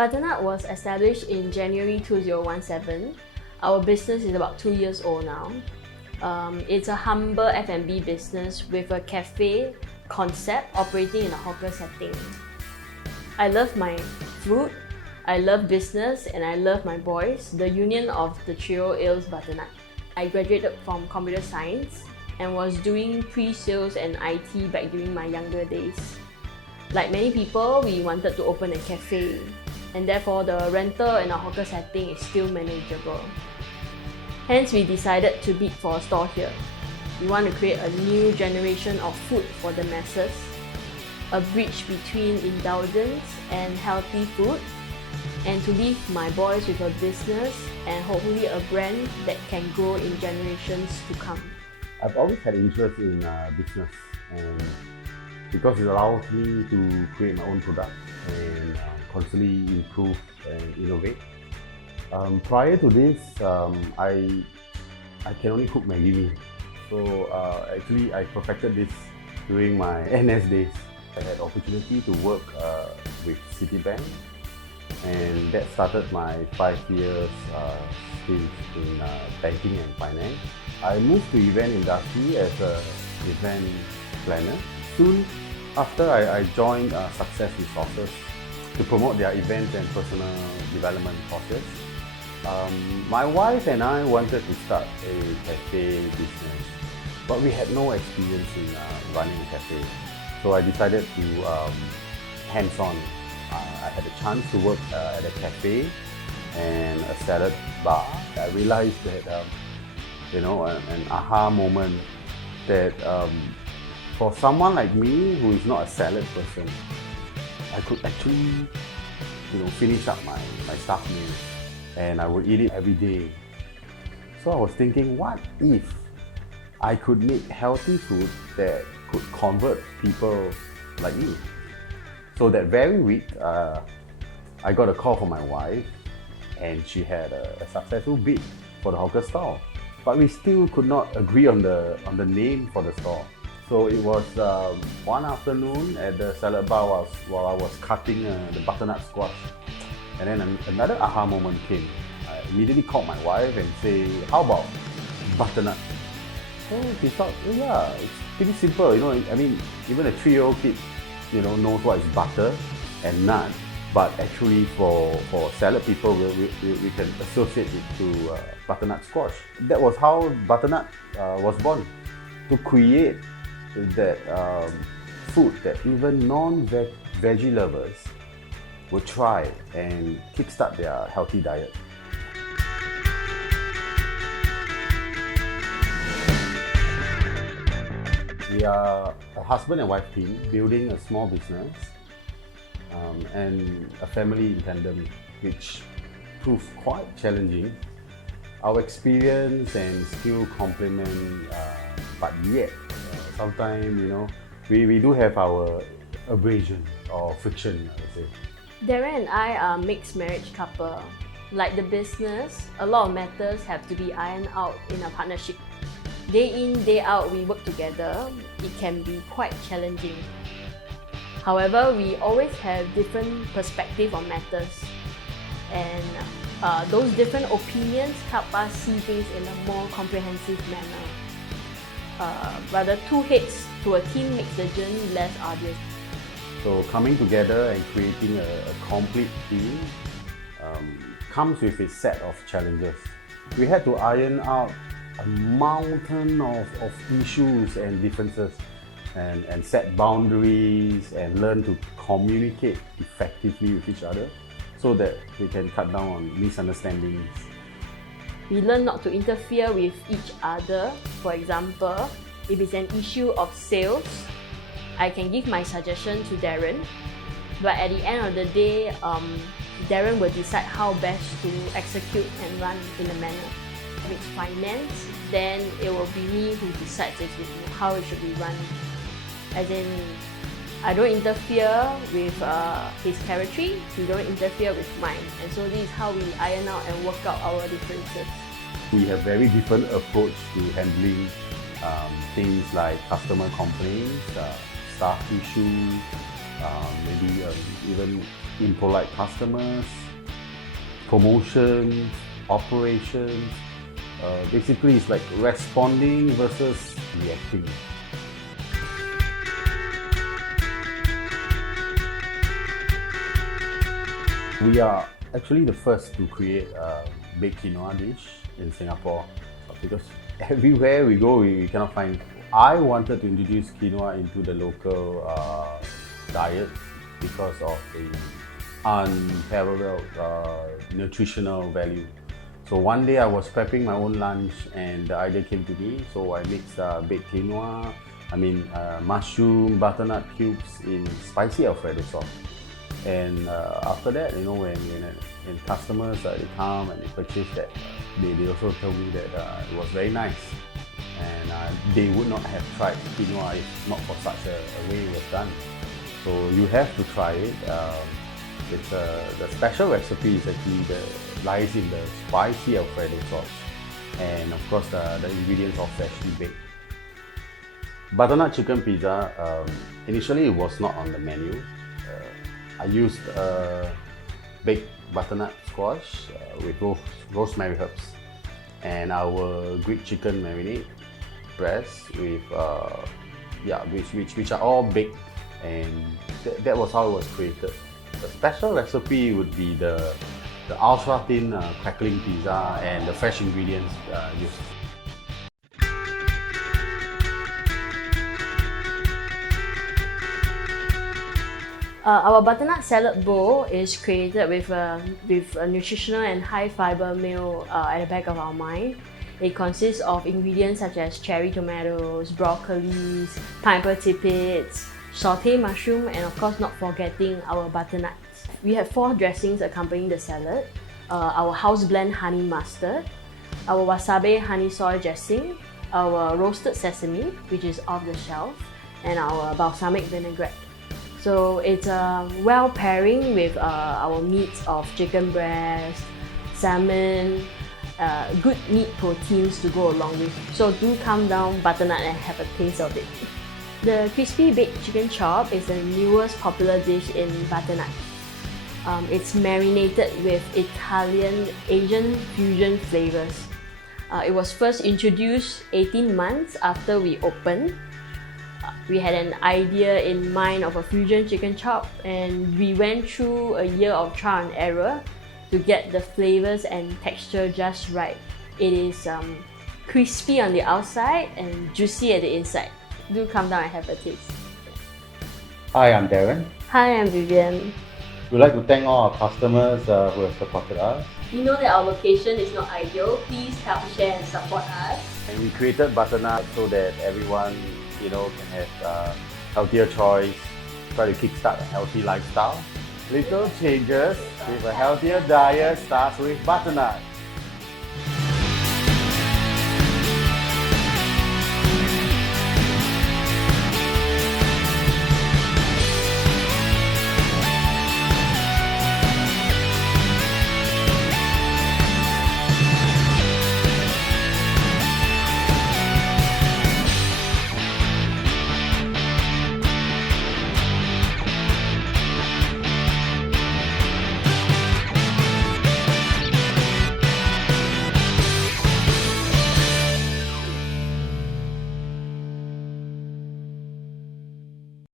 Butternut was established in January 2017. Our business is about 2 years old now. It's a humble F&B business with a cafe concept operating in a hawker setting. I love my food, I love business, and I love my boys. The union of the trio is Butternut. I graduated from computer science and was doing pre-sales and IT back during my younger days. Like many people, we wanted to open a cafe, and therefore the rental in a hawker setting is still manageable. Hence, we decided to bid for a store here. We want to create a new generation of food for the masses, a bridge between indulgence and healthy food, and to leave my boys with a business and hopefully a brand that can grow in generations to come. I've always had interest in business, and because it allows me to create my own product and constantly improve and innovate. Prior to this, I can only cook Maggi mee. So actually, I perfected this during my NS days. I had opportunity to work with Citibank, and that started my 5 years stint in banking and finance. I moved to event industry as an event planner. Soon after, I joined Success Resources to promote their events and personal development courses. My wife and I wanted to start a cafe business, but we had no experience in running a cafe. So I decided to hands-on. I had a chance to work at a cafe and a salad bar. I realized that an aha moment that for someone like me who is not a salad person, I could actually finish up my staff meal, and I would eat it every day. So I was thinking, what if I could make healthy food that could convert people like me? So that very week, I got a call from my wife, and she had a successful bid for the hawker stall. But we still could not agree on the name for the store. So it was one afternoon at the salad bar while I was cutting the butternut squash. And then another aha moment came. I immediately called my wife and say, how about butternut? So she thought, yeah, it's pretty simple. Even a 3-year-old kid, knows what is butter and nut. But actually for salad people, we can associate it to butternut squash. That was how butternut was born, to create that food that even non-veggie lovers would try and kickstart their healthy diet. We are a husband and wife team building a small business and a family in tandem, which proved quite challenging. Our experience and skill complement, but yet sometimes we do have our abrasion or friction, I would say. Darren and I are a mixed marriage couple. Like the business, a lot of matters have to be ironed out in a partnership. Day in, day out, we work together. It can be quite challenging. However, we always have different perspectives on matters, and those different opinions help us see things in a more comprehensive manner. Rather, two heads to a team makes the journey less arduous. So coming together and creating a complete team comes with a set of challenges. We had to iron out a mountain of issues and differences, and set boundaries and learn to communicate effectively with each other so that we can cut down on misunderstandings. We learn not to interfere with each other. For example, if it's an issue of sales, I can give my suggestion to Darren, but at the end of the day, Darren will decide how best to execute and run in a manner. If it's finance, then it will be me who decides how it should be run. As in, I don't interfere with his territory, he don't interfere with mine. And so this is how we iron out and work out our differences. We have very different approach to handling things like customer complaints, staff issues, maybe even impolite customers, promotions, operations. Basically, it's like responding versus reacting. We are actually the first to create a baked quinoa dish in Singapore because everywhere we go, we cannot find. I wanted to introduce quinoa into the local diet because of the unparalleled nutritional value. So one day I was prepping my own lunch and the idea came to me. So I mixed baked quinoa, mushroom, butternut cubes in spicy Alfredo sauce. And after that, when customers they come and they purchase that, they also told me that it was very nice. And they would not have tried quinoa if not for such a way it was done. So you have to try it. The special recipe is actually lies in the spicy Alfredo sauce, and of course the ingredients are freshly baked. Butternut chicken pizza. Initially, it was not on the menu. I used baked butternut squash with rosemary herbs, and our Greek chicken marinade breast with which are all baked, and that was how it was created. The special recipe would be the ultra thin crackling pizza and the fresh ingredients used. Our butternut salad bowl is created with a nutritional and high fiber meal at the back of our mind. It consists of ingredients such as cherry tomatoes, broccolis, pineapple tippets, sauté mushroom, and of course not forgetting our butternuts. We have 4 dressings accompanying the salad. Our house blend honey mustard, our wasabi honey soy dressing, our roasted sesame, which is off the shelf, and our balsamic vinaigrette. So it's well pairing with our meats of chicken breast, salmon, good meat proteins to go along with. So do come down Butternut and have a taste of it. The crispy baked chicken chop is the newest popular dish in Butternut. It's marinated with Italian Asian fusion flavors. It was first introduced 18 months after we opened. We had an idea in mind of a fusion chicken chop, and we went through a year of trial and error to get the flavors and texture just right. It is crispy on the outside and juicy at the inside. Do come down and have a taste. Hi, I'm Darren. Hi, I'm Vivian. We'd like to thank all our customers who have supported us. We know that our location is not ideal. Please help share and support us. And we created Butternut so that everyone can have healthier choice, try to kickstart a healthy lifestyle. Little changes with a healthier diet starts with Butternut.